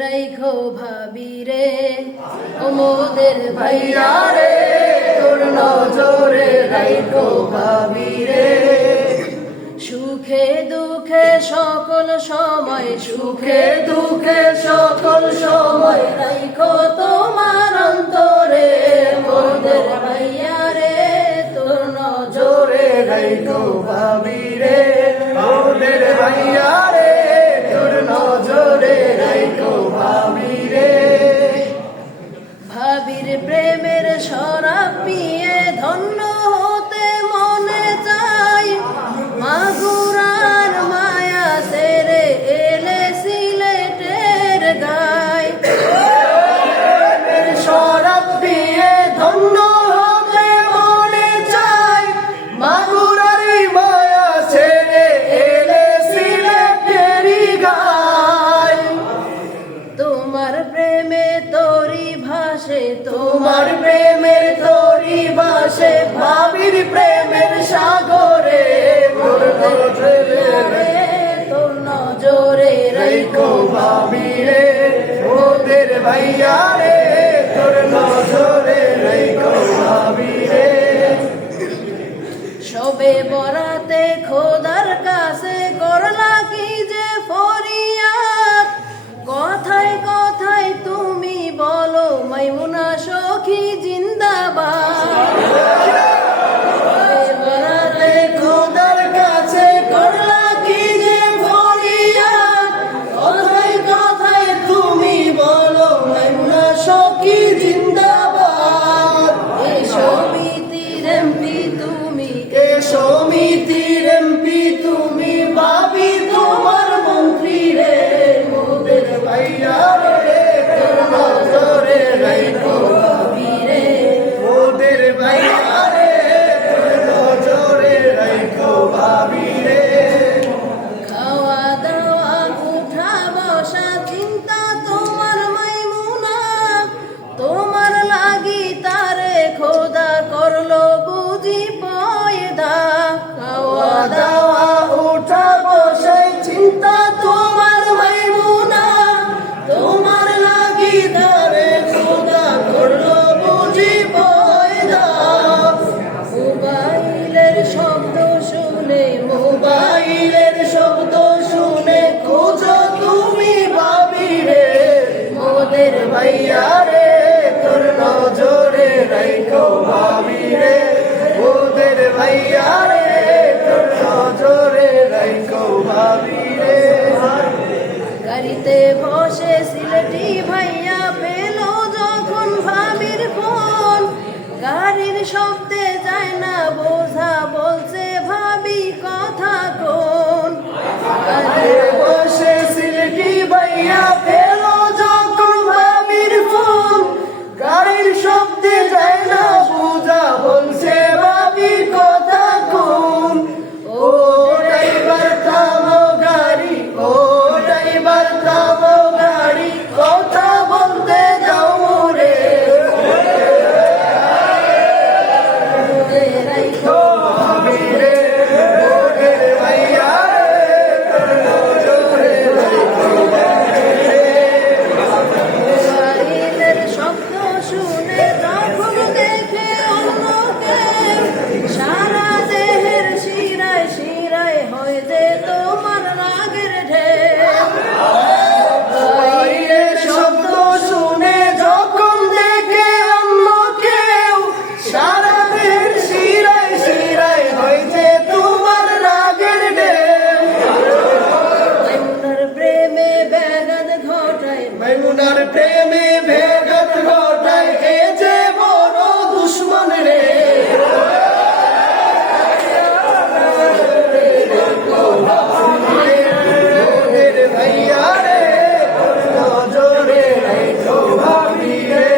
রাইখো ভাবি রে ও মোদের ভাইয়া রে, তোর নজরে রাইখো ভাবি রে। সুখে দুঃখে সকল সময়, সুখে দুঃখে সকল সময় রাইখো তোমার অন্তরে মোদের ভাইয়া রে, তোর নজরে রাইখো ভাবি রে মোদের ভাইয়া রে, তোর নজরে রাইখো ভাবি রে। ভাবির প্রেমের শরাব পিয়ে ধন্য হতে মনে চাই, মাগুরার মায়া সেরে এলে সিলেটের গায়। শরাব পিয়ে ধন্য হতে মনে চাই, মাগুরার মায়া সেরে এলে সিলেটের গায়। তোমার প্রেমে তোরি ভাসে, তোমার প্রেমে তোরি ভাসে ভাবির প্রেমের সাগরে, তোর নজরে রাইখো ভাবি রে মোদের ভাইয়া রে, তোর নজরে রাইখো ভাবি রে। সবে বরাতে খোদার কাছে করলা কি যে ফরিয়াদ, কথায় কথায় তুমি বলো মাইমুনা সখী জিন্দাবাদ। বরাতে খোদার কাছে করলা কি যে ফরিয়াদ, কথায় কথায় তুমি বলো মাইমুনা সখী জিন্দাবাদ। এই সমিতির এমপি তুমি, এ সমিতির এমপি তুমি, ভাবি তোমার মন্ত্রী রে মোদের ভাইয়া রে, তোর নজরে রাইখো ভাবি রে মোদের ভাইয়া রে, তোর নজরে রাইখো ভাবি রে। খাওয়া দাওয়া উঠা বসা চিন্তা তোমার মাইমুনা, তোমার লাগি তারে খোদা করলো বুঝি পয়দা। খাওয়া দাওয়া উঠা বসা চিন্তা তোমার মাইমুনা, তোমার লাগি তারে খোদা করলো বুঝি পয়দা। মোবাইলের শব্দ শুনে, মোবাইলের শব্দ শুনে খুঁজো তুমি ভাবি রে মোদের ভাইয়া রে, তোর নজরে রাইখো ভাবি রে মোদের ভাইয়া রে, তোর নজরে রাইখো ভাবি রে। গাড়িতে বসে সিলেটি ভাইয়া পেল যখন ভাবির ফোন, গাড়ির শব্দে যায় না বোঝা, বলছে ভাবি কথা কোন। গাড়িতে বসে সিলেটি ভাইয়া পেল যখন ভাবির ফোন, গাড়ির শব্দে যায় না বোঝা, বলছে ভাবি কথা কোন। ও ড্রাইভার থামো গাড়ি, ও ড্রাইভার থামো গাড়ি, কথা বলতে যাও মোরে রাইখো ভাবি রে মোদের ভাইয়া রে, তোর নজরে রাইখো ভাবি রে। মোবাইলের শব্দ শুনে যখন দেখে অন্যকে, সারা দেহের শিরায় শিরায় হয় যে তোমার রাগের ঢেউ। মোবাইলের শব্দ শুনে যখন দেখে অন্য কেউ, সারা দেহের শিরায় শিরায় হয় যে তোমার রাগের ঢেউ। মাইমুনার প্রেমে ব্যাঘাত ঘটায়, মাইমুনার প্রেমে ব্যাঘাত ঘটায় এ যে বড় দুশ্মন রে। মোদের ভাইয়া রে, তোর নজরে রাইখো ভাবি রে।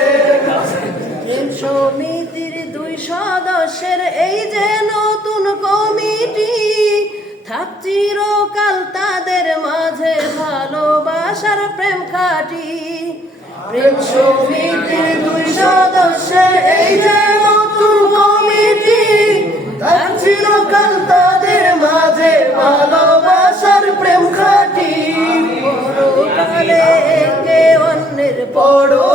প্রেম সমিতির 2 সদস্যের এই যে নতুন কমিটি, থাক চিরকাল তাদের মাঝে ভালোবাসার প্রেম খাটি। প্রেম সমিতির 2 সদস্যের এই যে নতুন কমিটি, থাক চিরকাল তাদের মাঝে ভালোবাসার প্রেম খাটি। পরকালে একে পড়ো